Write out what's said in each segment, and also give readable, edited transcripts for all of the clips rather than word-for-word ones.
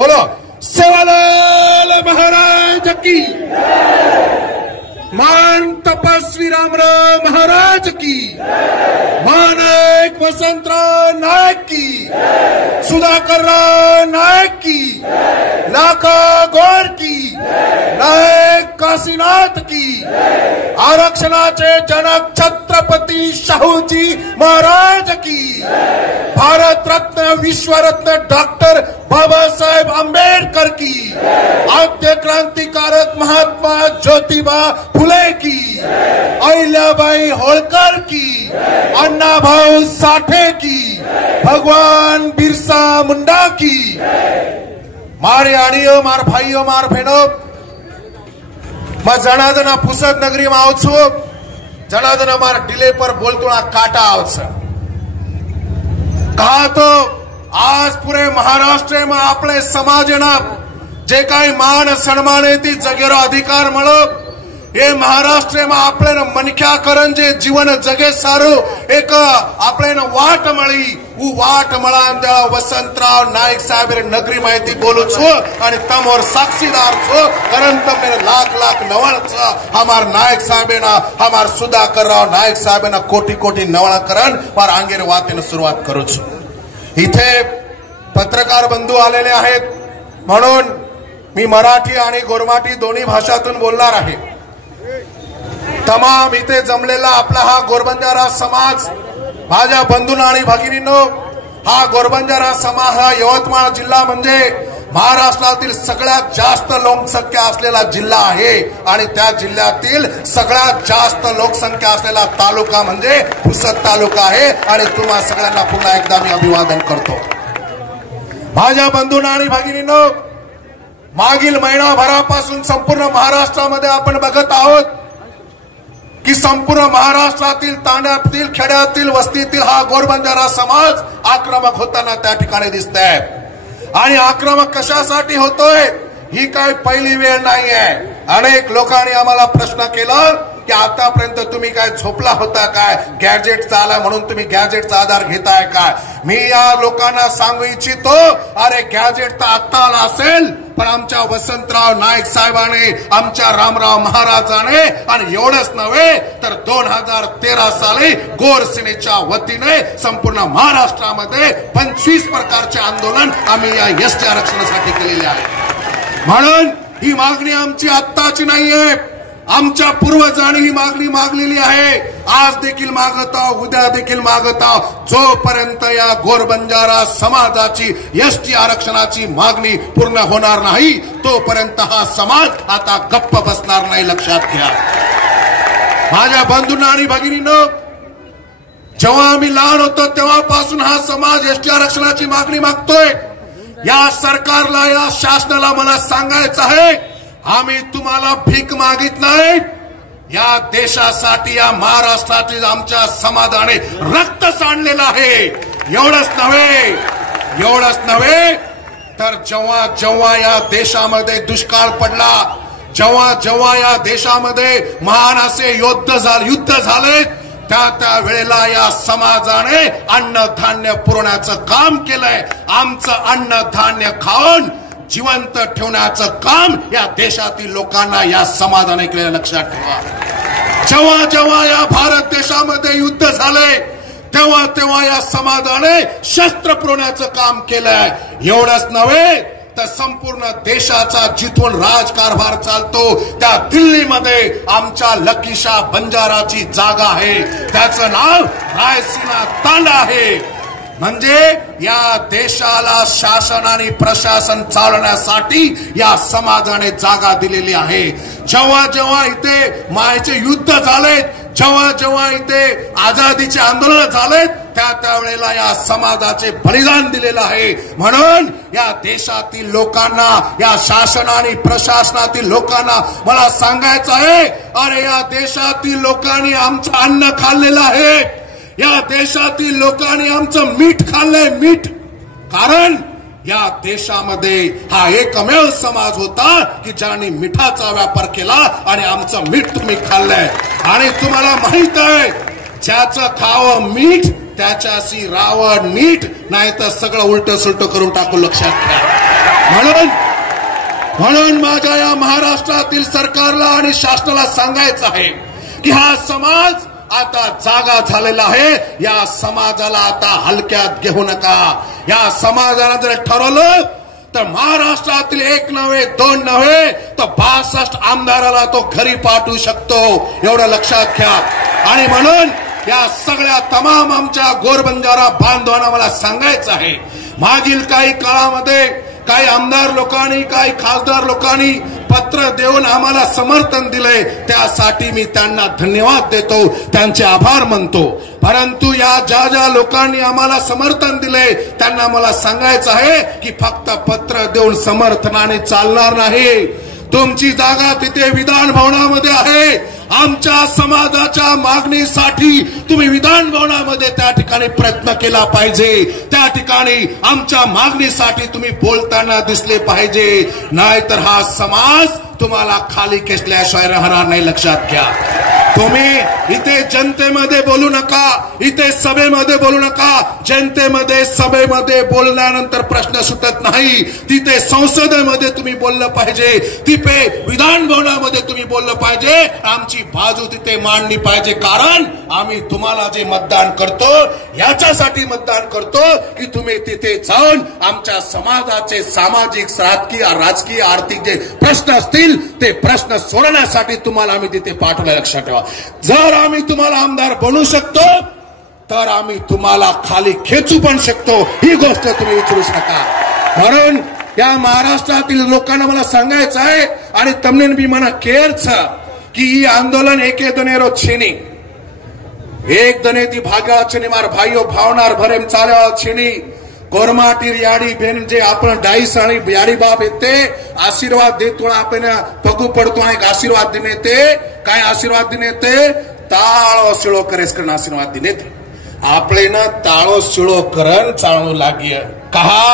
बोलो सेवालाल महाराज की, मान तपस्वी रामराव महाराज की, मानिक वसंतराव नायक की, सुधाकरराव नायक की, लाका गौर की, नायक काशीनाथ की, आरक्षणाचे जनक छत्रपती शाहूजी महाराज की, भारत रत्न विश्वरत्न डॉक्टर बाबासाहेब आंबेडकर की, आद्य क्रांतिकारक महात्मा ज्योतिबा फुले की, अहिल्याबाई होळकर की, अण्णाभाऊ साठे की, भगवान बिरसा मुंडा की। मारे आड़ियो मार भाइयों मार बहनों, मैं जनाजना फुसद नगरी में आउं छू, जनाजना मार डिले पर बोलतोड़ा काटा आवछ। कहा तो आज पूरे महाराष्ट्र में आपले समाजना जे काही मान सन्मानेती जगेरो अधिकार मळो, हे महाराष्ट्र में आपले मनख्या करण जे जीवन जगे सारो एक आपले वाट मळी, उ वाट मळा वसंतराव नाईक साहेब नगरी माहिती बोलू छो आणि तमोर साक्षीदार छो, कारण तमे लाख लाख नवल छ हमार नायक साहेबना, हमार सुधाकरराव नायक साहेबना कोटी कोटी नवल करण पर आंगेर वातेने सुरुवात करू छो। इथे पत्रकार बंधू आलेले आहेत म्हणून मी मराठी आणि गोरमाटी दोन्ही भाषातून बोलणार आहे। तमाम इथे जमलेला आपला हा गोरबंजारा समाज, माझ्या बंधूंनो आणि भगिनींनो, हा गोरबंजारा समाज हा यवतमाळ जिल्हा म्हणजे महाराष्ट्रातील सगळ्यात जास्त लोकसंख्या असलेला जिल्हा आहे आणि त्या जिल्ह्यातील सगळ्यात जास्त लोकसंख्या असलेला तालुका म्हणजे पुसद तालुका आहे आणि तुम्हा सगळ्यांना पुन्हा एकदा मी अभिवादन करतो। माझ्या बंधूंनो आणि भगिनींनो, मागील महिनाभरापासून संपूर्ण महाराष्ट्रामध्ये आपण बघत आहोत की संपूर्ण महाराष्ट्रातील तांड्यातील खेड्यातील वस्तीतील हा गोरबंजारा समाज आक्रमक होताना त्या ठिकाणी दिसतोय। आणि आक्रमक कशासाठी होतोय ही काय पहिली वेळ नाहीये। अनेक लोकांनी आम्हाला प्रश्न केला की आतापर्यंत तुम्ही काय झोपला होता काय, गॅजेटचा आला म्हणून तुम्ही गॅजेटचा आधार घेताय काय। मी या लोकांना सांगू इच्छितो, अरे गॅजेट तर आता आला असेल पण आमच्या वसंतराव नाईक साहेबांनी, आमच्या रामराव महाराजांनी आणि एवढंच नव्हे तर 2013 साली गोरसेनेच्या वतीने संपूर्ण महाराष्ट्रामध्ये 25 प्रकारचे आंदोलन आम्ही या एसटी आरक्षणासाठी केलेले आहे। म्हणून ही मागणी आमची आत्ताची नाहीये, आमच्या पूर्वजांनी ही मागणी मागलेली आहे, आज देखील मागत आहोत, उद्या देखील मागत आहोत। जोपर्यंत या गोरबंजारा समाजाची एसटी आरक्षणाची मागणी पूर्ण होणार नाही तोपर्यंत हा समाज आता गप्प बसणार नाही, लक्षात घ्या। माझ्या बंधूंनो आणि भगिनींनो, जेव्हा आम्ही लहान होतो तेव्हापासून हा समाज एसटी आरक्षणाची मागणी मागतोय। या सरकारला, या शासनाला मला सांगायचं आहे, आम्ही तुम्हाला भीक मागित नाही, या देशासाठी, या महाराष्ट्रातील आमच्या समाजाने रक्त सांडलेलं आहे। एवढंच नव्हे तर जेव्हा जेव्हा या देशामध्ये दुष्काळ पडला, जेव्हा जेव्हा या देशामध्ये महान असे युद्ध झाले, त्या वेळेला या समाजाने अन्नधान्य पुरवण्याचं काम केलंय। आमचं अन्नधान्य खाऊन जिवंत ठेवण्याचं काम या देशातील लोकांना, या समाजाने केलं, लक्षात ठेवा। जेव्हा जेव्हा या भारत देशामध्ये युद्ध झाले तेव्हा तेव्हा या समाजाने शस्त्र पुरवण्याचं काम केलंय। एवढंच नव्हे तर संपूर्ण देशाचा जिथून राजकारभार चालतो त्या दिल्लीमध्ये आमच्या लकीशा बंजाराची जागा आहे, त्याचं नाव रायसीना तांडा आहे। म्हणजे या देशाला शासन आणि प्रशासन चालवण्यासाठी या समाजाने जागा दिलेली आहे। जेव्हा जेव्हा इथे मायेचे युद्ध झाले, जेव्हा जेव्हा इथे आझादीचे आंदोलन झाले, त्या वेळेला या समाजाचे बलिदान दिलेलं आहे। म्हणून या देशातील लोकांना, या शासन आणि प्रशासनातील लोकांना मला सांगायचं आहे, अरे या देशातील लोकांनी आमचं अन्न खाल्लेलं आहे, या देशातील लोकांनी आमचं मीठ खाल्लंय, मीठ। कारण या देशामध्ये हा एकमेव समाज होता की ज्यांनी मिठाचा व्यापार केला आणि आमचं मीठ तुम्ही खाल्लंय। आणि तुम्हाला माहित आहे, ज्याचं खावं मीठ त्याच्याशी रावण नीट, नाही तर सगळं उलट सुलट करून टाकू, लक्षात घ्या। म्हणून माझ्या या महाराष्ट्रातील सरकारला आणि शासनाला सांगायचं आहे की हा समाज आता जागा झालेला आहे. या समाजाला आता हलक्यात घेऊ नका. या समाजाला जर ठरवलं तर महाराष्ट्रातील एक नव्हे दोन नव्हे तर 62 आमदाराला तो घरी पाठवू शकतो, एवढं लक्षात घ्या. आणि म्हणून या सगळ्या तमाम आमच्या गोरबंजारा बांधवांना मला सांगायचं आहे, मागील काही काळामध्ये काही आमदार लोकांनी काही खासदार लोकांनी पत्र देऊन आम्हाला समर्थन दिले, त्यासाठी मी त्यांना धन्यवाद देतो, त्यांचे आभार मानतो. परंतु या ज्या लोकांनी आम्हाला समर्थन दिले त्यांना मला सांगायचं आहे की फक्त पत्र देऊन समर्थनाने चालणार नाही. तुमची जागा तिथे विधान भवनामध्ये आहे. आमच्या समाजाच्या मागणीसाठी तुम्ही विधान भवनामध्ये त्या ठिकाणी प्रयत्न केला पाहिजे. त्या ठिकाणी आमच्या मागणीसाठी तुम्ही बोलताना दिसले पाहिजे. नाहीतर हा समाज तुम्हाला खाली खेचल्याशिवाय राहणार नाही, लक्षात घ्या. तुम्ही इथे जनतेमध्ये बोलू नका, इथे सभेमध्ये बोलू नका. जनतेमध्ये सभेमध्ये बोलल्यानंतर प्रश्न सुटत नाही. तिथे संसदेमध्ये तुम्ही बोललं पाहिजे, तिथे विधान भवनामध्ये तुम्ही बोललं पाहिजे. आमची बाजू तिथे मांडली पाहिजे. कारण आम्ही तुम्हाला जे मतदान करतो याच्यासाठी मतदान करतो की तुम्ही तिथे जाऊन आमच्या समाजाचे सामाजिक राजकीय आर्थिक जे प्रश्न असतील ते प्रश्न सोडवण्यासाठी तुम्हाला आम्ही तिथे पाठवलं, लक्षात ठेवा. जर आम्ही तुम्हाला आमदार बनवू शकतो तर आम्ही तुम्हाला खाली खेचू पण शकतो, ही गोष्ट तुम्ही विचारू नका. म्हणून या महाराष्ट्रातील लोकांना मला सांगायचं आहे आणि तमने भी मना केयर्स कि ಈ आंदोलन एके दनेरो छेनी एक दने ती भाग्या छेनी मार भाईओ भावनार भरेम चाल्या छेनी कोरमाटीर याडी बेन जे आपण डाईस आणि याडी बाप येते आशीर्वाद देतो आपण पगू पडतो आणि आशीर्वाद देणे ते काय आशीर्वाद देणे ते ताळो शिळो करेस करण आशीर्वाद देणे ते आपले ना ताळो शिळो करण चालू लागिय कहा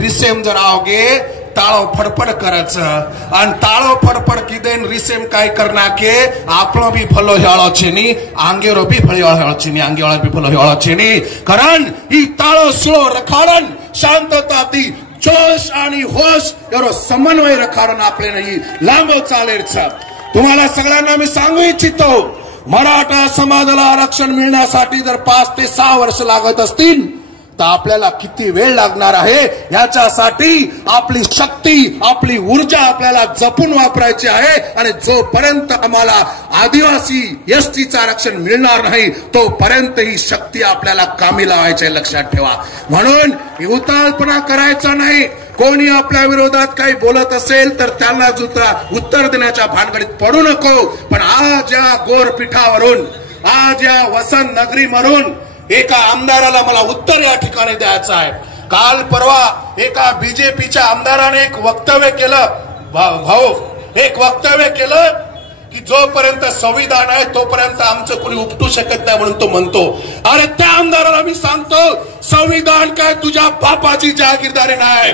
रिसेम जर आओगे ताळो फडफड करायचं आणि ताळो फडफड किदेन रिसेम काय करना के आपलो भी फलो हेळो छेनी आंगेरो भी फलो हेळो छेनी आंगेवाळा भी फलो हेळो छेनी कारण ही ताळो शिळो रखाडन शांतता ती जोश आणि होश एवढं समन्वय रखाडन आपले नाही लांब चालेल. तुम्हाला सगळ्यांना मी सांगू इच्छितो, मराठा समाजाला आरक्षण मिळण्यासाठी जर 5 ते 6 वर्ष लागत असतील तर आपल्याला किती वेळ लागणार आहे याच्यासाठी आपली शक्ती आपली ऊर्जा आपल्याला जपून वापरायची आहे. आणि जोपर्यंत आम्हाला आदिवासी एसटीचं आरक्षण मिळणार नाही तोपर्यंत ही शक्ती आपल्याला कामी लावायची, लक्षात ठेवा. म्हणून उताळपणा करायचा नाही. कोणी आपल्या विरोधात काही बोलत असेल तर त्यांना उत्तर देण्याच्या भानगडीत पडू नको. पण आज या गोरपीठावरून आज या वसंत नगरीवरून एका आमदाराला मला उत्तर या ठिकाणी द्यायचं आहे. काल परवा एका बीजेपीच्या आमदाराने एक वक्तव्य केलं की जोपर्यंत संविधान आहे तोपर्यंत आमचं कोणी उपटू शकत नाही म्हणून तो म्हणतो. अरे त्या आमदाराला मी सांगतो, संविधान काय तुझ्या बापाची जागीरदारी नाही,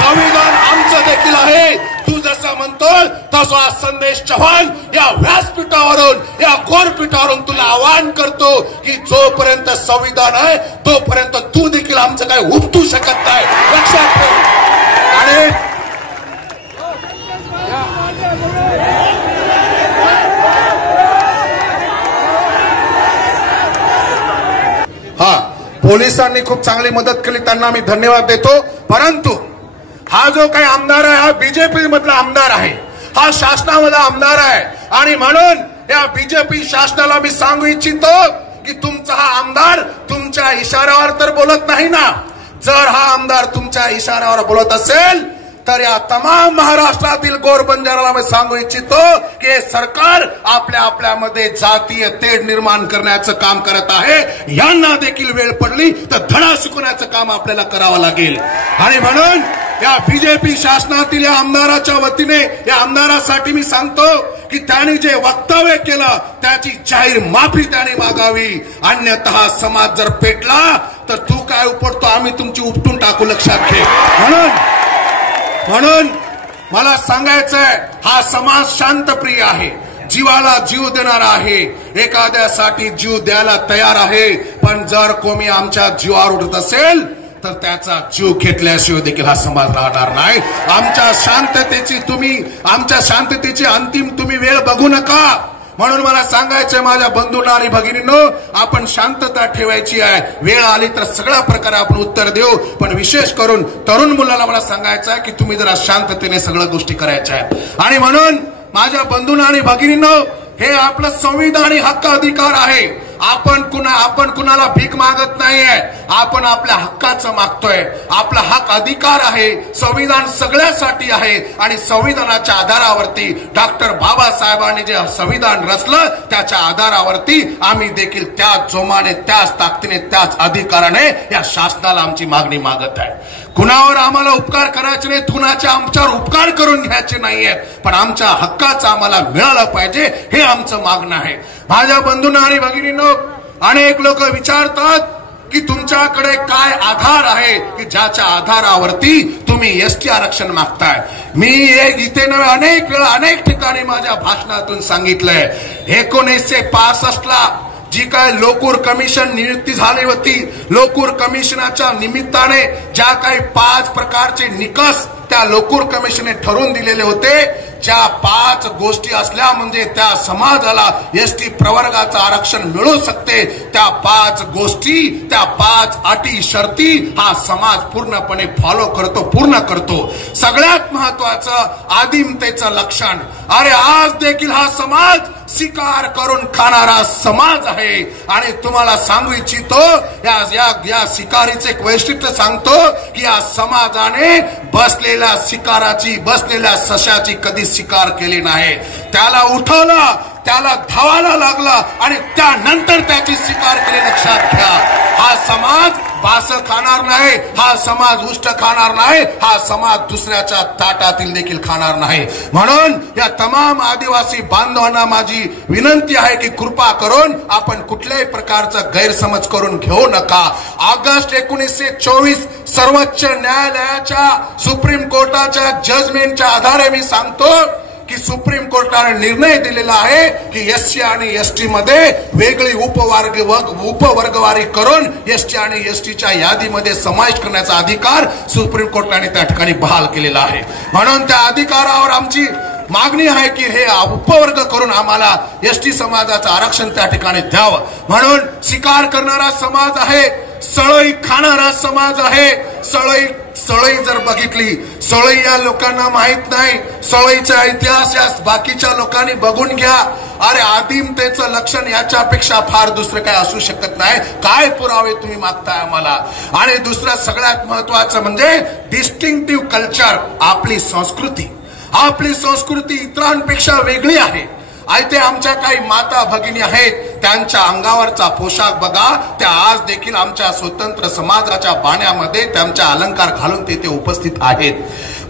संविधान आमचं देखील आहे. तू जसं म्हणतो तसा संदेश चव्हाण या व्यासपीठावरून या गोरपीठावरून तुला आवाहन करतो की जोपर्यंत संविधान आहे तोपर्यंत तू देखील आमचं काय उपटू शकत नाही, लक्षात ठेव. आणि हा पोलिसांनी खूप चांगली मदत केली, त्यांना मी धन्यवाद देतो. परंतु हा जो काही आमदार आहे हा बीजेपी मधला आमदार आहे, हा शासनामधला आमदार आहे. आणि म्हणून या बीजेपी शासनाला मी सांगू इच्छितो की तुमचा हा आमदार तुमच्या इशाऱ्यावर तर बोलत नाही ना. जर हा आमदार तुमच्या इशाऱ्यावर बोलत असेल तर या तमाम महाराष्ट्रातील गोरबंजाराला मी सांगू इच्छितो की हे सरकार आपल्यामध्ये जातीय तेढ निर्माण करण्याचं काम करत आहे. यांना देखील वेळ पडली तर धडा शिकवण्याचं काम आपल्याला करावं लागेल. आणि म्हणून या बीजेपी शासनातील या आमदाराच्या वतीने या आमदारासाठी मी सांगतो की त्यांनी जे वक्तव्य केलं त्याची जाहीर माफी त्याने मागावी. अन्यथा समाज जर पेटला तर तू काय उपटतो आम्ही तुमची उपटून टाकू, लक्षात घे. म्हणून मला सांगायचंय, हा समाज शांतप्रिय आहे, जीवाला जीव देणारा आहे, एखाद्यासाठी जीव द्यायला तयार आहे. पण जर कोणी आमच्या जीवावर उठत असेल तर त्याचा जीव घेतल्याशिवाय देखील हा समाज राहणार नाही. आमच्या शांततेची अंतिम तुम्ही वेळ बघू नका. म्हणून मला सांगायचंय माझ्या बंधूंना आणि भगिनींनो, आपण शांतता ठेवायची आहे. वेळ आली तर सगळ्या प्रकारे आपण उत्तर देऊ, पण विशेष करून तरुण मुलाला मला सांगायचं आहे की तुम्ही जरा शांततेने सगळ्या गोष्टी करायच्या आहेत. आणि म्हणून माझ्या बंधूंना आणि भगिनींनो, हे आपलं संविधानी हक्क अधिकार आहे. आपण कुणाला भीक मागत नाहीये, आपण आपल्या हक्काचं मागतोय. आपला हक्क अधिकार आहे. संविधान सगळ्यासाठी आहे आणि संविधानाच्या आधारावरती डॉक्टर बाबासाहेबांनी जे संविधान रचलं त्याच्या आधारावरती आम्ही देखील त्याच जोमाने, त्याच ताकदीने, त्याच अधिकाराने या शासनाला आमची मागणी मागत आहे. कुणावर आम्हाला उपकार करायचे नाही, कुणाचे आमच्यावर उपकार करून घ्यायचे नाहीये, पण आमच्या हक्काचं आम्हाला मिळालं पाहिजे, हे आमचं मागणं आहे. माझ्या बंधूंना आणि भगिनींनो, अनेक लोक विचारतात की तुमच्याकडे काय आधार आहे की ज्याच्या आधारावरती तुम्ही एसटी आरक्षण मागताय. मी इथे अनेक वेळा अनेक ठिकाणी माझ्या भाषणातून सांगितलंय, 1965ला जी काय लोकूर कमिशन नियुक्ती झाली होती, लोकूर कमिशनाच्या निमित्ताने ज्या काही 5 प्रकारचे निकष त्या लोकूर कमिशनने ठरवून दिलेले होते, ज्या 5 गोष्टी असल्या म्हणजे त्या समाजाला एसटी प्रवर्गाचं आरक्षण मिळू शकते, त्या 5 गोष्टी, त्या 5 अटी शर्ती हा समाज पूर्णपणे फॉलो करतो, पूर्ण करतो. सगळ्यात महत्वाचं आदिमतेचं लक्षण. अरे आज देखील हा समाज शिकार करून खाणारा समाज आहे. आणि तुम्हाला सांगू इच्छितो, या शिकारीचे एक वैशिष्ट्य सांगतो की या समाजाने बसलेल्या शिकाराची, बसलेल्या सशाची कधी शिकार केली नाही. त्याला उठवलं, त्याला धावायला लागला आणि त्यानंतर त्याची शिकार केली. लक्षात घ्या, हा समाज बास खाणार नाही, हा समाज उष्ट खाणार नाही, हा समाज दुसऱ्याच्या ताटातील देखील खाणार नाही. म्हणून या तमाम आदिवासी बांधवांना माझी विनंती आहे की कृपा करून आपण कुठल्याही प्रकारचा गैरसमज करून घेऊ नका. ऑगस्ट 1924 सर्वोच्च न्यायालयाच्या, सुप्रीम कोर्टाच्या जजमेंटच्या आधारे मी सांगतो की सुप्रीम कोर्टाने निर्णय दिलेला आहे की एससी आणि एसटी मध्ये वेगळी उपवर्गवारी करून एसटी आणि एसटीच्या यादीमध्ये समावेश करण्याचा अधिकार सुप्रीम कोर्टाने त्या ठिकाणी बहाल केलेला आहे. म्हणून त्या अधिकारावर आमची मागणी आहे की हे उपवर्ग करून आम्हाला एसटी समाजाचं आरक्षण त्या ठिकाणी द्यावं. म्हणून शिकार करणारा समाज आहे, सळई खाणारा समाज आहे. सळई जर बघितली, सळई या लोकांना माहित नाही, सळईचा इतिहास या बाकीच्या लोकांनी बघून घ्या. अरे आदिमतेचं लक्षण याच्यापेक्षा फार दुसरं काय असू शकत नाही. काय पुरावे तुम्ही मागताय आम्हाला? आणि दुसरं सगळ्यात महत्वाचं म्हणजे डिस्टिंक्टिव्ह कल्चर. आपली संस्कृती इतरांपेक्षा वेगळी आहे. इथे आमच्या काही माता भगिनी आहेत, त्यांच्या अंगावरचा पोशाख बघा, त्या आज देखील आमच्या स्वतंत्र समाजाच्या बाण्यामध्ये त्यांच्या अलंकार घालून तेथे उपस्थित आहेत.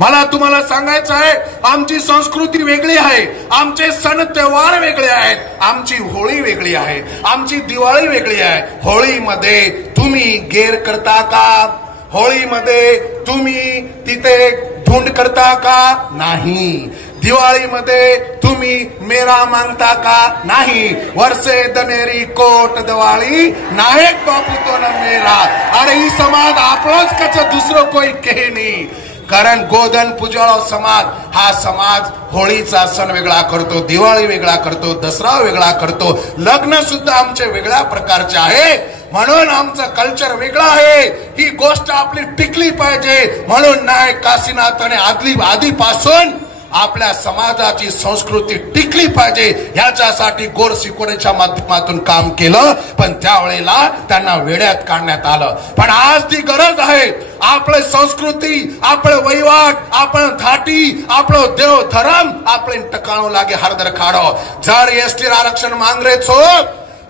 मला तुम्हाला सांगायचं आहे, आमची संस्कृती वेगळी आहे, आमचे सण त्योहार वेगळे आहेत, आमची होळी वेगळी आहे, आमची दिवाळी वेगळी आहे. होळीमध्ये तुम्ही गेर करता का? होळीमध्ये तुम्ही तिथे धुंड करता का? नाही. दिवाळीमध्ये तुम्ही मेरा मागता का? नाही. वर्षे दनेरी कोट दिवाळी नायक बापू तो न मेरा. अरे ही समाज आपलोच कच दुसरं कोई कहे नाही. कारण गोधन पुजाळो समाज, हा समाज होळीचा सण वेगळा करतो, दिवाळी वेगळा करतो, दसरा वेगळा करतो, लग्न सुद्धा आमचे वेगळ्या प्रकारचे आहे. म्हणून आमचं कल्चर वेगळं आहे. ही गोष्ट आपली टिकली पाहिजे. म्हणून नायक काशीनाथाने आधीपासून आपल्या समाजाची संस्कृती टिकली पाहिजे याच्यासाठी गोर शिकवण्याच्या माध्यमातून काम केलं. पण त्यावेळेला त्यांना वेड्यात काढण्यात आलं. पण आज ती गरज आहे. आपली संस्कृती, आपलं वहिवाट, आपण धाटी, आपलं देव धर्म आपले टकाणू लागे हरदर खाडो. जर एसटी आरक्षण मांगरेच हो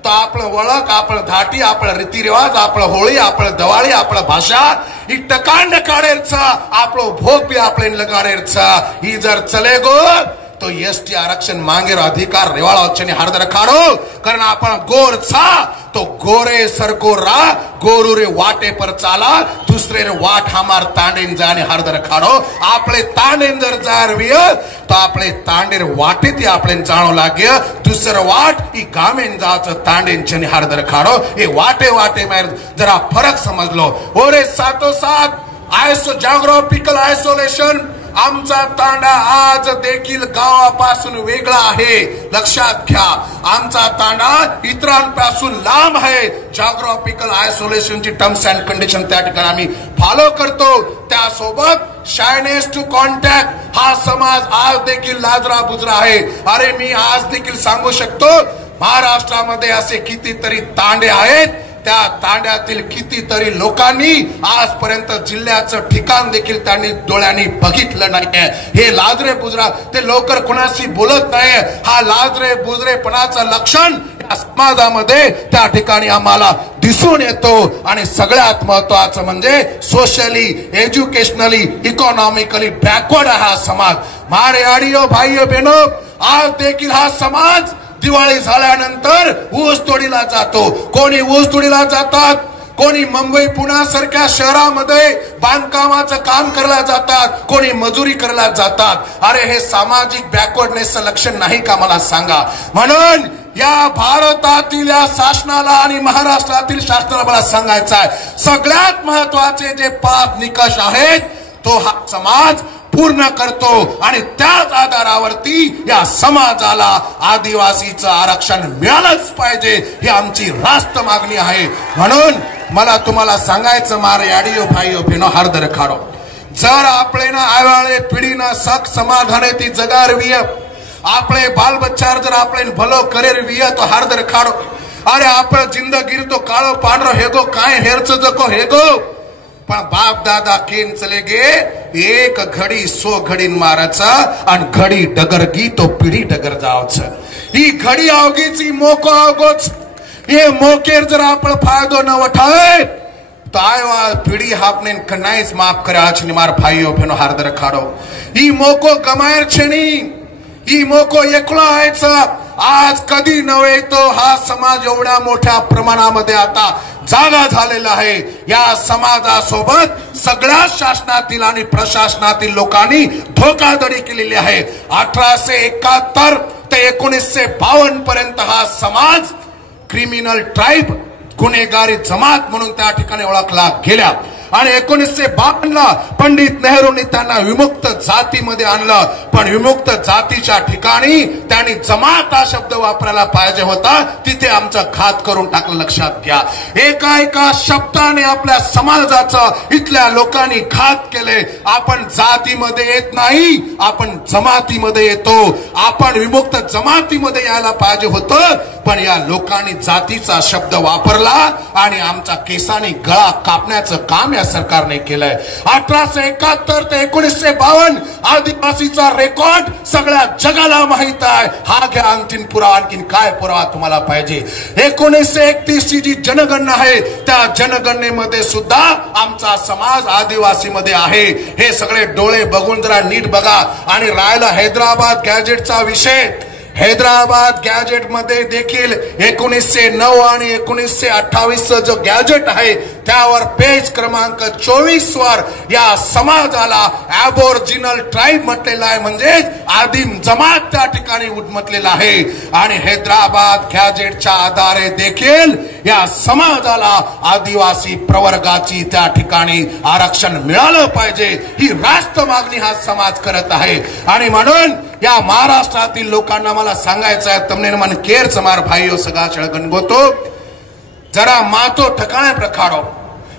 तो आपलं वळख, आपलं धाटी, आपलं रीतिरिवाज, आपलं होळी, आपलं दिवाळी, आपलं भाषा ही टकांड काढेरच, आपलं भोग बी आपले लगाडेरच. ही जर चले गो तो एसटी आरक्षण मांगेर अधिकार रेवाळा हरदर खाडो. कारण आपण गोर छा तो गोरे सरको रा गोरू रे वाटे पर चाला दुसरे रे वाट हमार तांडेन जाने हरदर खाड़ो आपले तांडेन जर जार विय तो आपले तांडेर वाटे ती आपले जाणो लागे दुसरं वाट ही गामेन जाचं तांडेन चने हरदर खाड़ो ये वाटे वाटे में जरा फरक समजलो ओरे सातो साथ जॉग्राफिकल आयसोलेशन आमचा तांडा आज देखील गावापासून वेगळा आहे लक्षात घ्या आमचा तांडा इतरांपासून लांब आहे जॉग्राफिकल आयसोलेशनची टर्म्स अँड कंडिशन त्या ठिकाणी आम्ही फॉलो करतो त्यासोबत शायनेस टू कॉन्टॅक्ट हा समाज आज देखील लाजरा बुजरा आहे अरे मी आज देखील सांगू शकतो महाराष्ट्रामध्ये असे कितीतरी तांडे आहेत त्या तांड्यातील कितीतरी लोकांनी आजपर्यंत जिल्ह्याचं ठिकाण देखील त्यांनी डोळ्यांनी बघितलं नाही हे लाजरे बुजरा ते लवकर कोणाशी बोलत नाही हा लाजरे बुजरेपणाचं लक्षण या समाजामध्ये त्या ठिकाणी आम्हाला दिसून येतो आणि सगळ्यात महत्त्वाचं म्हणजे सोशली एज्युकेशनली इकॉनॉमिकली बॅकवर्ड हा समाज मारे आडियो भाईयो बहनो आज देखील हा समाज दिवाळी झाल्यानंतर ऊस तोडीला जातो कोणी ऊस तोडीला जातात कोणी मुंबई पुणे सारख्या शहरामध्ये बांधकामाचं काम करायला जातात कोणी मजुरी करायला जातात अरे हे सामाजिक बॅकवर्डनेसचं लक्षण नाही का मला सांगा म्हणून या भारतातील या शासनाला आणि महाराष्ट्रातील शासनाला मला सांगायचं आहे सगळ्यात महत्त्वाचे जे 5 निकष आहेत तो हा समाज पूर्ण करतो आणि त्याच आधारावरती या समाजाला आदिवासीचं आरक्षण मिळालंच पाहिजे ही आमची रास्त मागणी आहे म्हणून मला तुम्हाला सांगायचं मारे याडियो भाईयो बहनो हरदर खाडो जर आपले ना आवाळे पिढीना सख समाधाने ती जगार विय आपले बाल बच्चार जर आपले भलो करेर विय तो हरदर खाडो अरे आपण जिंदगीर तो काळो पांढरो हेगो काय हेरच जको हेगो पण बाप दादा केन चले गे एक घडी 100 घडीन मारायचा आणि घडी डगरगी तो पिढी डगर जावचं ही घडी आवगीची मोको आवगोच ये मोकेर जर आपण फायदो न उठाए तो आयवा पिढी आपने कनाईच माफ करे आज निमार भाईयो बहनो हरदर खाडो ही मोको गमायर छेनी ही मोको एकलो आयचा आज कधी नव्हे तो हा समाज एवढ्या मोठ्या प्रमाणामध्ये आता जागा झालेला आहे या समाजासोबत सगळ्या शासनातील आणि प्रशासनातील लोकांनी धोकाधडी केलेली आहे 1871 ते 1952 पर्यंत हा समाज क्रिमिनल ट्राईब गुन्हेगारी जमात म्हणून त्या ठिकाणी ओळखला गेला आणि 1952 ला पंडित नेहरूंनी त्यांना विमुक्त जातीमध्ये आणलं पण विमुक्त जातीच्या ठिकाणी त्यांनी जमात हा शब्द वापरायला पाहिजे होता तिथे आमचा घात करून टाकलं लक्षात घ्या एका एका शब्दाने आपल्या समाजाचा इथल्या लोकांनी घात केले आपण जातीमध्ये येत नाही आपण जमातीमध्ये येतो आपण विमुक्त जमातीमध्ये यायला पाहिजे होतं पण या लोकांनी जातीचा शब्द वापरला आणि आमचा केसांनी गळा कापण्याचं काम या सरकारने केलंय 1871 ते 1952 आदिवासीचा रेकॉर्ड सगळ्या जगाला माहित आहे हा घ्या आणखीन पुरावा आणखीन काय पुरावा तुम्हाला पाहिजे 1931 ची जी जनगणना आहे त्या जनगणनेमध्ये सुद्धा आमचा समाज आदिवासीमध्ये आहे हे सगळे डोळे बघून जरा नीट बघा आणि राहिला हैदराबाद गॅजेटचा विषय हैदराबाद गॅजेट मध्ये देखील 1909 आणि 1928 जो गॅजेट आहे त्यावर पेज क्रमांक 24 वर या समाजाला ॲबोरिजिनल ट्राईब म्हटलेला आहे म्हणजे आदिम जमात त्या ठिकाणी म्हटलेला आहे आणि हैदराबाद गॅजेटच्या आधारे देखील या समाजाला आदिवासी प्रवर्गाची त्या ठिकाणी आरक्षण मिळालं पाहिजे ही रास्त मागणी हा समाज करत आहे आणि म्हणून या महाराष्ट्रातील लोकांना मला सांगायचं आहे तमने मन केर चमार भाईयो सगळा चळगण गोतो जरा मातो ठिकाणे प्रखाडो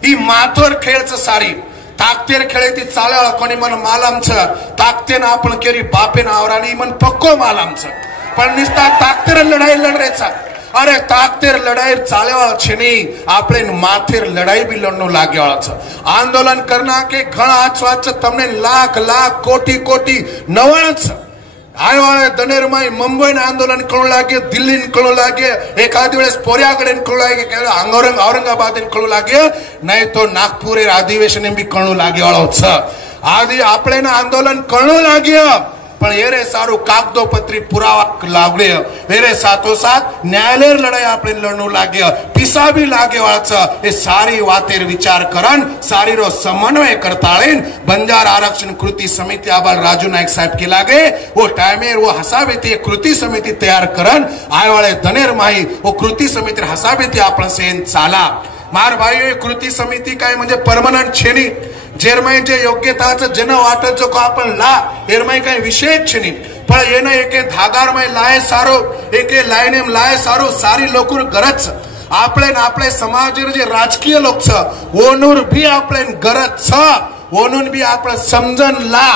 ही मातोर खेळच सारी ताकतेर खेळे ती चालळ कोणी मन मालामचं ताकतेन आपण केरी बापेन आवरानी मन पक्को मालामचं पण निस्ता ताकतेर लढाई लढरेचा अरे ताकतेर लढाई चालेवाळ छेनी આપણે માથેર લડાઈ બી લડનો લાગ્યાળ છે આંદોલન કરના કે ઘણા આચવાચ તમને લાખ લાખ કોટી કોટી નવાણ છે આયવાળે દનેરમાંય મુંબઈના આંદોલન કળો લાગે દિલ્હી કળો લાગે એકાદ વેળેસ પોરિયાગઢે કળો લાગે કે ઔરંગાબાદ કળો લાગે નહીં તો નાગપુરે અધિવેશન બી કળો લાગ્યાળો છે આદિ આપણે આંદોલન કળો લાગ્યા पण एरे सारू कागदोपत्री पुरावा लागले एरे साथोसाथ न्यायालय लड़ाई આપણે લડવું લાગ્યો પીસા भी લાગે વાળછ એ સારી વાતેર વિચાર કરન સારી રો સમન્વય કરતાળીન બંજાર આરક્ષણ કૃતિ સમિતિ આબાલ રાજુ નાયક સાહેબ के लागे वो टाइमेर वो हसाबेती कृति समिति तैयार करन आय वाले धनेर माही वो कृति समिति हसाबेती आपण सेन चाला मार भाई कृति समिति काय म्हणजे परमनंट छेनी जेरमाई जे योग्यताचं जन वाटत जो आपण ला एरमाई काय विशेष छेनी पण येना एके धागारमाई लाय सारो एके लाईनेम लाय सारो सारी लोकुर गरज आपले समाज जे राजकीय लोक छ ओनूर भी आपले गरज छ ओनून भी आपण समजन ला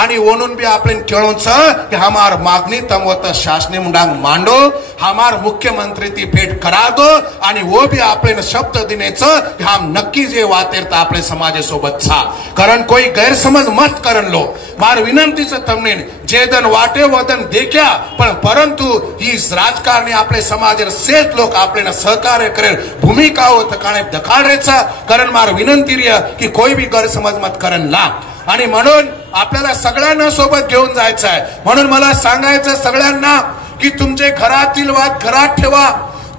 आणि ओनून भी आपण केळोच कि हमार मागणी तमवत शासने मुंडांग मांडो हमार मुख्यमंत्री ती भेट करा दो आणि वो भी आपण शब्द दिनेच कि हम नक्की जे वातेरता आपले समाजे सोबत छा कारण कोई गैरसमज मत करन लो मार विनंतीच तमने जे दन वाटे वदन देख्या पण परंतु ही राजकारणी आपले समाज सेत लोक आपले सहकार्य करेल भूमिका होत काणे दखाडेचा कारण मार विनंती रिया की कोई भी गैरसमज मत करन ला आणि म्हणून आपल्याला सगळ्यांना सोबत घेऊन जायचं आहे म्हणून मला सांगायचं सगळ्यांना की तुमचे घरातील वाद घरात ठेवा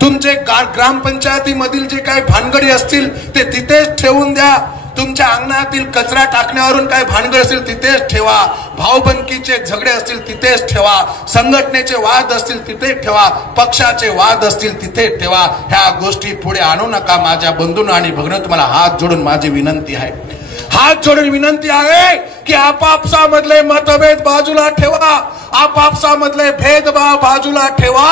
तुमचे ग्रामपंचायतीमधील जे काही भानगडी असतील ते तिथेच ठेवून द्या तुमच्या अंगणातील कचरा टाकण्यावरून काय भानगड असतील तिथेच ठेवा भाऊबंदकीचे झगडे असतील तिथेच ठेवा संघटनेचे वाद असतील तिथेच ठेवा पक्षाचे वाद असतील तिथेच ठेवा ह्या गोष्टी पुढे आणू नका माझ्या बंधूंनो आणि भगिनींनो तुम्हाला हात जोडून माझी विनंती आहे हात जोडून विनंती आहे की आपापसामधले मतभेद बाजूला ठेवा आपापसामधले भेदभाव बाजूला ठेवा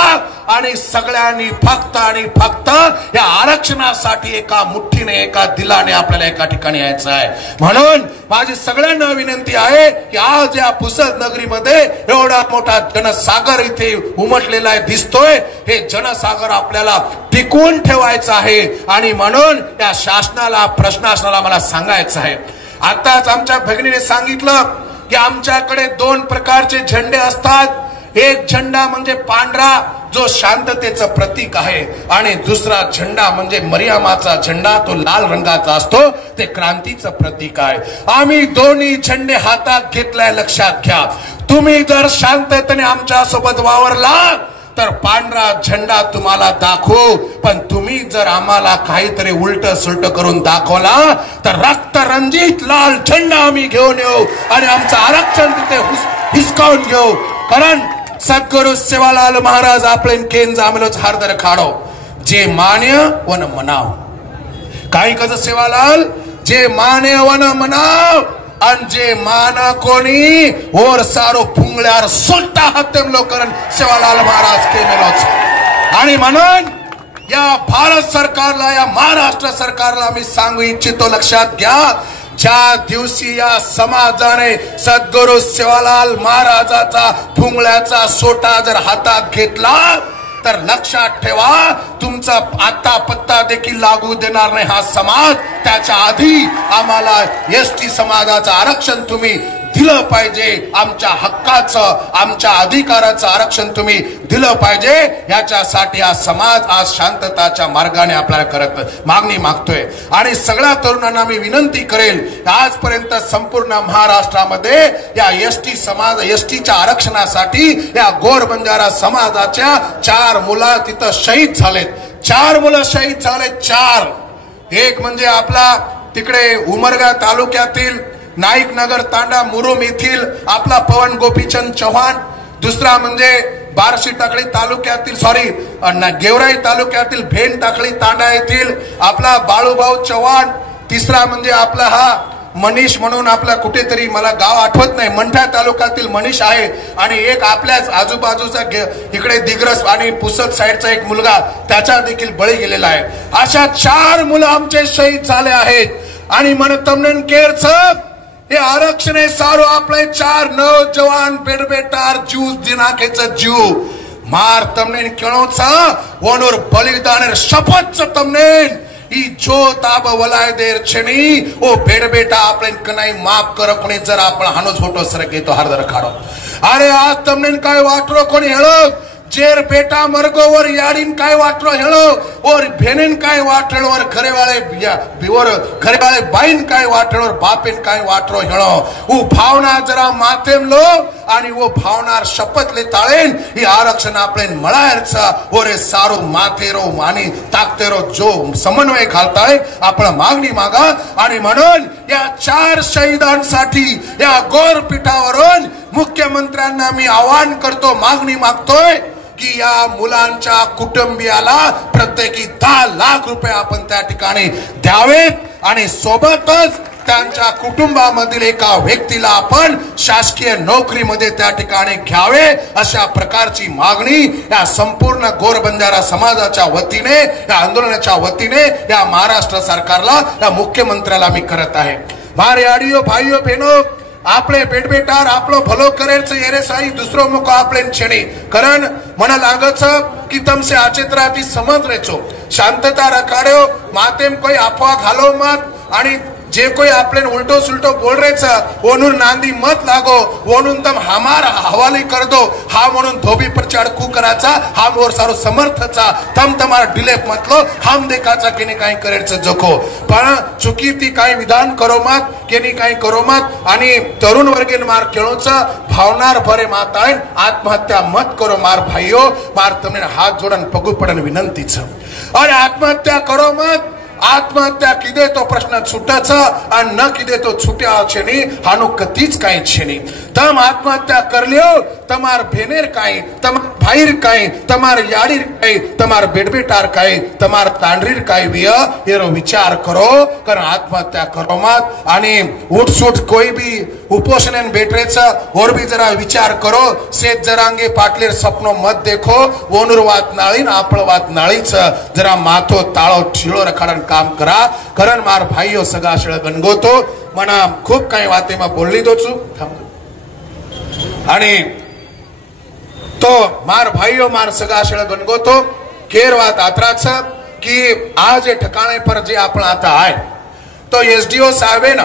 आणि सगळ्यांनी फक्त आणि फक्त या आरक्षणासाठी एका मुठ्ठीने एका दिलाने आपल्याला एका ठिकाणी यायचं आहे म्हणून माझी सगळ्यांना विनंती आहे की आज या पुसद नगरीमध्ये एवढा मोठा जनसागर इथे उमटलेला आहे दिसतोय हे जनसागर आपल्याला टिकवून ठेवायचं आहे आणि म्हणून या शासनाला प्रशासनाला मला सांगायचं आहे आताच आमच्या भगिनीने सांगितलं की आमच्याकडे दोन प्रकारचे झेंडे असतात एक झेंडा म्हणजे पांढरा जो शांततेचं प्रतीक आहे आणि दुसरा झेंडा म्हणजे मरियमाचा झेंडा तो लाल रंगाचा असतो ते क्रांतीचं प्रतीक आहे आम्ही दोन्ही झेंडे हातात घेतलाय लक्षात घ्या तुम्ही जर शांततेने आमच्या सोबत वावरला तर पांढरा झेंडा तुम्हाला दाखवू पण तुम्ही जर आम्हाला काहीतरी उलट सुलट करून दाखवला तर रक्तरंजित लाल झेंडा आम्ही घेऊन येऊ आणि आमचं आरक्षण तिथे हिसकावून घेऊ कारण सद्गुरु सेवालाल महाराज आपले केन जामलोच हारदर खाडो जे मान्य वन मनाव काही कसं सेवालाल जे मान्य वन मनाव आणि जे माना कोणी और सारो पुंगळ्यावर सोटा हत्तेमलो करण सेवालाल महाराज केलेलोच आणि म्हणून या भारत सरकारला या महाराष्ट्र सरकारला मी सांगू इच्छितो लक्षात घ्या ज्या दिवशी या समाजाने सद्गुरु सेवालाल महाराजाचा पुंगळ्याचा सोटा जर हातात घेतला तर लक्षात ठेवा तुमचा आता पत्ता देखील लागू देणार नाही हा समाज त्याच्या आधी आम्हाला एसटी समाजाचं आरक्षण तुम्ही दिलं पाहिजे आमच्या हक्काचं आमच्या अधिकाराचं आरक्षण तुम्ही दिलं पाहिजे याच्यासाठी हा समाज आज शांतताच्या मार्गाने आपल्याला करत मागणी मागतोय आणि सगळ्या तरुणांना मी विनंती करेल आजपर्यंत संपूर्ण महाराष्ट्रामध्ये या एसटी समाज एसटीच्या आरक्षणासाठी या गोर बंजारा समाजाच्या 4 मुलं तिथं शहीद झालेत 4 मुलं शहीद झालेत 4 एक म्हणजे आपला तिकडे उमरगा तालुक्यातील नाईक नगर तांडा मुरुम येथील आपला पवन गोपीचंद चव्हाण दुसरा म्हणजे बार्शी टाकळी तालुक्यातील गेवराई तालुक्यातील भेन टाकळी तांडा येथील आपला बाळूभाऊ चव्हाण तिसरा म्हणजे आपला हा मनीष म्हणून आपला कुठेतरी मला गाव आठवत नाही मंठा तालुक्यातील मनीष आहे आणि एक आपल्याच आजूबाजूचा इकडे दिग्रस आणि पुसद साइडचा एक मुलगा त्याचा देखील बळी गेलेला आहे अशा 4 मुलं आमचे शहीद झाले आहेत आणि मन तमनेन केरच हे आरक्षण हे सारो आपले 4 नौजवान बेडबेटार जीव दिनाखेचं जीव मार तमनेन केळोचा वनोर बलिदान शपथ तमनेन ई जो ताब वलाय देर छनी ओ बेडबेटा आपले कनाई माफ कर कोणी जर आपण हानो छोटो सर घेतो हरदर खाडो अरे आज तमनेन काय वाटरो कोणी हेळो जेर बेटा मरगोवर याडीन काय वाटरो हेळो और भेनेन काय वाटलो और घरेवाले बाईन काय वाटलो और बापेन काय वाटरो हेळो उ भावना जरा माथेम लो आणि वो भावनार शपथ लेताळेन ही आरक्षण आपले मळायचा ओरे सारो माथेरो मानी ताकतेरो जो समन्वय घालताळे आपण मागणी मागा। आणि म्हणून या 4 शहीदांसाठी या गोरपीठावरून मुख्यमंत्र्यांना मी आवाहन करतो, मागणी मागतोय की या मुलांच्या कुटुंबियाला प्रत्येकी 10 लाख रुपये आपण त्या ठिकाणी द्यावेत आणि सोबतच त्यांच्या कुटुंबामधील एका व्यक्तीला आपण शासकीय नोकरीमध्ये त्या ठिकाणी घ्यावे अशा प्रकारची मागणी या संपूर्ण गोरबंजारा समाजाच्या वतीने, या आंदोलनाच्या वतीने या महाराष्ट्र सरकारला, या मुख्यमंत्र्याला मी करत आहे। मारे आडियो भाइयों बहनों, आपले बेटबेटार आपलो भलो करेच येरे सारी दूसरो मुको आपले छेणी कारण मन लागच कि तुमसे आचेत्राती समज रेचो, शांतता रखाड़ो, मातेम कोई अफवा घालो मत आणि जे कोई आपले उल्टो सुलटो बोल रेच ओनूर नांदी मत लागो, ओनून तम हमार हवाली कर दो हा म्हणून धोबी प्रचार कू कराचा, हा मोर सारो समर्थचा तम तमार डिलेप मतलो हम देखाचा केने काही करेच जखो। पण चुकी ती काही विधान करो मत केनी काही करो मत आणि तरुण वर्गेन मार केळोच भावनार भरे माताएन आत्महत्या मत करो मार भाइयों, मार तमने हाथ जोड़न पगु पड़न विनंती छ। और आत्महत्या करो मत, आत्महत्या किदे तो प्रश्न छुटाचा आणि न किदे तो छुट्या छेनी हानु कतीच काही छेनी। तम आत्महत्या कर लियो तमार भेनेर काही, तमार भाईर काही, तमार याडीर काही, तमार बेटबेटार काही, तमार तांडरीर काही विय येरो विचार करो, कारण आत्महत्या करो मत आणि उठसूट कोई भी उपोषण बैठरेचा और भी जरा विचार करो। सेठ जरांगे पाटलेर सपनो मत देखो, ओनूर वात नाळी न आपळ वात नाळीच जरा माथो ताळो ठिळो रखाडन काम करा। कारण मार भाइयों सगा शेळ गणगोतो मना खूप काही वातेમાં बोलली दो છું आणि तो मार भाइयों मार सगा शेळ गणगोतो केर वात आत्राच की आज ठिकाणे पर जे आपण आता आहे तो एसडीओ साहेबेन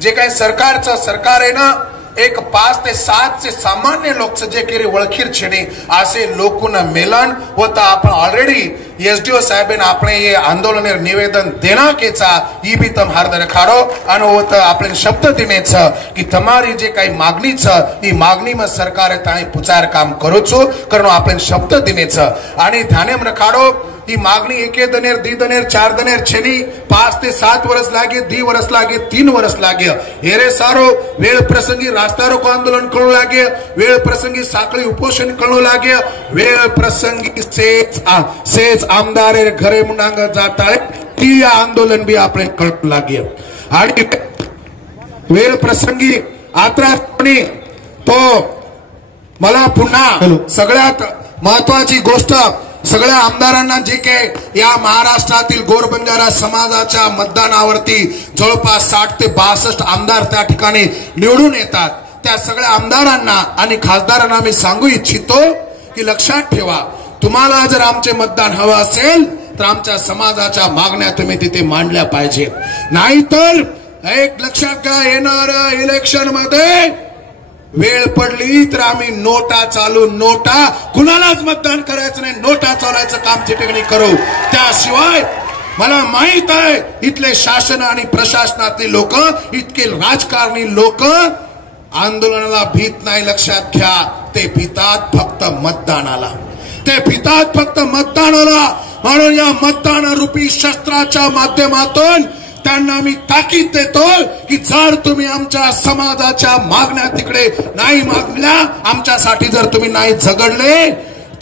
जे काही सरकारचं सरकार आहे ना, एक 5 ते 7 चे सामान्य लोक जे केरी ओळखीर छेडी असे लोकून मेलन होता। आपण ऑलरेडी एसडीओ साहेबेन આપણે ये आंदोलनेर निवेदन देना केचा ई भी तम हार रखाडो आणि होत आपण शब्द देने छ की तुम्हारी जे काही मागणी छ ई मागणी में सरकारे ताई पुचार काम करो छो करणो आपण शब्द देने छ आणि ध्यानेम रखाडो ही मागणी 1 दनेर 2 दनेर 4 दनेर छेनी 5 ते 7 वर्ष लागे, 2 वर्ष लागे, 3 वर्ष लागे। हेरे सारो वेळ प्रसंगी रास्ता रोको आंदोलन करू लागे, वेळ प्रसंगी साखळी उपोषण करू लागे, वेळ प्रसंगी सेच आमदार घरे मुंडांग जाताय ती आंदोलन भी आपण करू लागे आणि वेळ प्रसंगी आत्रासपणे तो मला पुन्हा सगळ्यात महत्वाची गोष्ट सगळ्या आमदारांना जे काही या महाराष्ट्रातील गोरबंजारा समाजाच्या मतदानावरती जवळपास 60 ते 62 आमदार त्या ठिकाणी निवडून येतात, त्या सगळ्या आमदारांना आणि खासदारांना मी सांगू इच्छितो की लक्षात ठेवा, तुम्हाला जर आमचे मतदान हवं असेल तर आमच्या समाजाच्या मागण्या तुम्ही तिथे मांडल्या पाहिजे। नाहीतर एक लक्षात घ्या, येणाऱ्या इलेक्शन मध्ये वेळ पडली तर आम्ही नोटा चालू, नोटा कुणालाच मतदान करायचं नाही, नोटा चालवायचं काम ठिकाणी करू। त्याशिवाय मला माहित आहे इथले शासन आणि प्रशासनातले लोक, इतके राजकारणी लोक आंदोलनाला भीत नाही, लक्षात घ्या। ते भीतात फक्त मतदानाला, ते भीतात फक्त मतदानाला। म्हणून या मतदान रूपी शस्त्राच्या माध्यमातून त्यांना मी ताकीद देतो की जर तुम्ही आमच्या समाजाच्या मागण्या तिकडे नाही मागल्या, आमच्यासाठी जर तुम्ही नाही झगडले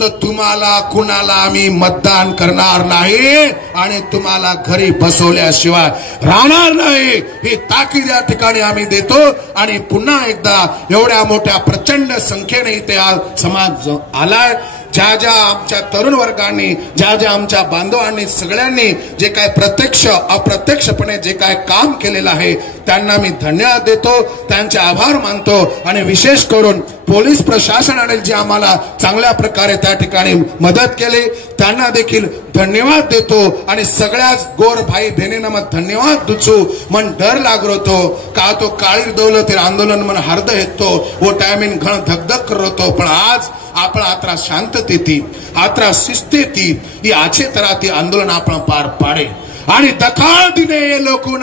तर तुम्हाला कुणाला आम्ही मतदान करणार नाही आणि तुम्हाला घरी बसवल्याशिवाय राहणार नाही, ही ताकीद या ठिकाणी आम्ही देतो। आणि पुन्हा एकदा एवढ्या मोठ्या प्रचंड संख्येने इथे समाज आलाय, ज्या ज्या आमच्या तरुण वर्गांनी, ज्या ज्या आमच्या बांधवांनी सगळ्यांनी जे काय प्रत्यक्ष अप्रत्यक्षपणे जे काय काम केलेलं आहे त्यांना मी धन्यवाद देतो, त्यांचे आभार मानतो। आणि विशेष करून पोलीस प्रशासनाने जे आम्हाला चांगल्या प्रकारे त्या ठिकाणी मदत केली त्यांना देखील धन्यवाद देतो। आणि सगळ्याच गोर भाई बहिणींना मग धन्यवाद दुचू मन डर लागरो तो का तो काळीर दौलत आंदोलन मन हरद येतो वो टायमिंग घण धगधग करतो, पण आज आपण आत्रा शांततेती आत्रा शिस्तेती ही आचे तरा ती आंदोलन आपण पार पाडे आणि दखाळ दिने लोकून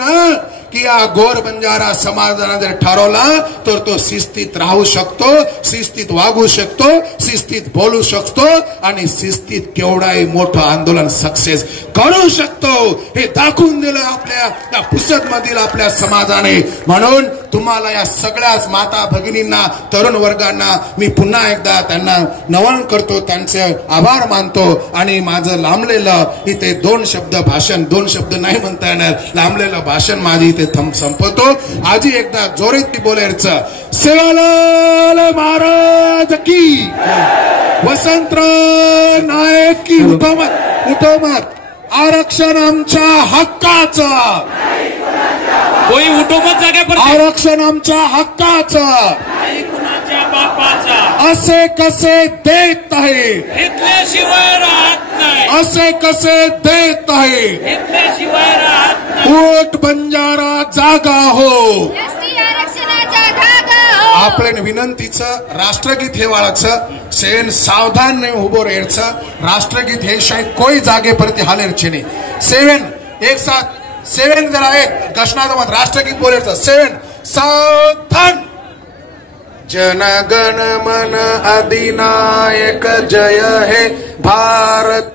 की या गोर बंजारा समाजाने जर ठरवला तर तो शिस्तीत राहू शकतो, शिस्तीत वागू शकतो, शिस्तीत बोलू शकतो आणि शिस्तीत केवढाही मोठं आंदोलन सक्सेस करू शकतो हे दाखवून दिलं आपल्या पुसद मधील आपल्या समाजाने. म्हणून तुम्हाला या सगळ्याच माता भगिनींना, तरुण वर्गांना मी पुन्हा एकदा त्यांना नमन करतो, त्यांचे आभार मानतो आणि माझं लांबलेलं इथे दोन शब्द नाही म्हणता येणार, लांबलेलं भाषण माझी इथे संपवतो. आजी एकदा जोरात बोलायचं. सेवालाल महाराज की, वसंतराव नाईक की, उठोमत आरक्षण आमच्या हक्काचं, कोई उठोमत जाग्यावर, आरक्षण आमच्या हक्काचं, बापाचा असे कसे देत आहे, घेतल्याशिवाय राहत नाही, असे कसे देत आहे, घेतल्याशिवाय राहत नाही. ओट बंजारा जागा हो. आपल्या विनंतीचं राष्ट्रगीत हे वाळाचं सेन सावधान नाही उभो राहायचं. राष्ट्रगीत हे शायद कोई जागेपर्यंत हालेरचे नाही. एक साथ सेवन जरा एक घोषणात्मक राष्ट्रगीत बोलायचं. 7 सावधान. जनगण मन अधिनायक जय हे भारत.